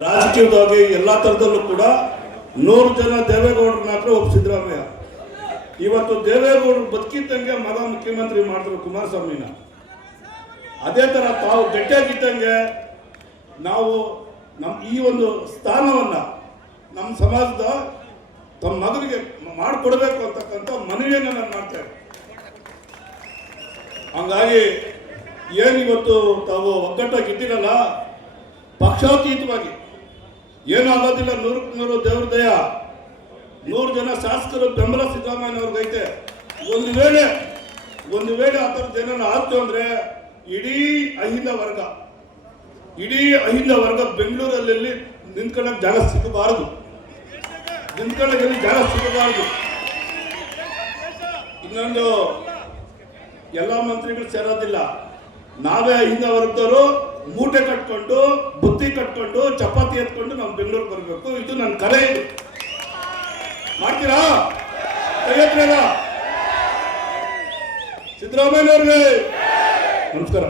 ರಾಜಕೀಯವಾಗಿ ಎಲ್ಲ ಥರದಲ್ಲೂ ಕೂಡ ನೂರು ಜನ ದೇವೇಗೌಡರನ್ನ ಮಾತ್ರ ಒಬ್ಬ ಸಿದ್ದರಾಮಯ್ಯ ಇವತ್ತು ದೇವೇಗೌಡರು ಬದುಕಿದ್ದಂಗೆ ಮಗ ಮುಖ್ಯಮಂತ್ರಿ ಮಾಡಿದ್ರು ಕುಮಾರಸ್ವಾಮಿನ. ಅದೇ ಥರ ತಾವು ಗಟ್ಟಿಯಾಗಿದ್ದಂಗೆ ನಾವು ನಮ್ಮ ಈ ಒಂದು ಸ್ಥಾನವನ್ನು ನಮ್ಮ ಸಮಾಜದ ತಮ್ಮ ಮಗನಿಗೆ ಮಾಡಿಕೊಡ್ಬೇಕು ಅಂತಕ್ಕಂಥ ಮನವಿಯನ್ನು ನಾನು ಮಾಡ್ತೇನೆ ಹಂಗಾಗಿ ಏನಿವತ್ತು ತಾವು ಒಗ್ಗಟ್ಟಾಗಿ ಇದ್ದಿರಲ್ಲ ಪಕ್ಷಾತೀತವಾಗಿ ಏನೂ ಆಗೋದಿಲ್ಲ ನೂರಕ್ಕೆ ನೂರು ದೇವ್ರ ದಯ. ನೂರು ಜನ ಶಾಸಕರು ಬೆಂಬಲ ಸಿದ್ದರಾಮಯ್ಯನವ್ರಿಗೈತೆ. ಒಂದು ವೇಳೆ ಒಂದು ವೇಳೆ ಆ ಥರದ್ದು ಜನ ಆಯ್ತು ಅಂದರೆ ಇಡೀ ಅಹಿಂದ ವರ್ಗ, ಇಡೀ ಅಹಿಂದ ವರ್ಗ ಬೆಂಗಳೂರಲ್ಲಿ ನಿಂತ್ಕೊಳ್ಳೋಕೆ ಜಾಗ ಸಿಗಬಾರದು. ನಿಂತ್ಕೊಳ್ಳೋಕೆ ಜಾಗ ಸಿಗಬಾರದು. ಇನ್ನೊಂದು, ಎಲ್ಲ ಮಂತ್ರಿಗಳು ಸೇರೋದಿಲ್ಲ. ನಾವೇ ಅಹಿಂದ ವರ್ಗದವರು, ಮೂಟೆ ಕಟ್ಕೊಂಡು ಬುತ್ತಿ ಕಟ್ಕೊಂಡು ಚಪಾತಿ ಎತ್ಕೊಂಡು ನಾವು ಬೆಂಗಳೂರಿಗೆ ಬರಬೇಕು ಇದು ನನ್ನ ಕರೆ ಇದು ಮಾಡ್ತೀರಾ ಕೈ ಎತ್ತರಲ್ಲ? ಸಿದ್ದರಾಮಯ್ಯನವ್ರಿಗೆ ನಮಸ್ಕಾರ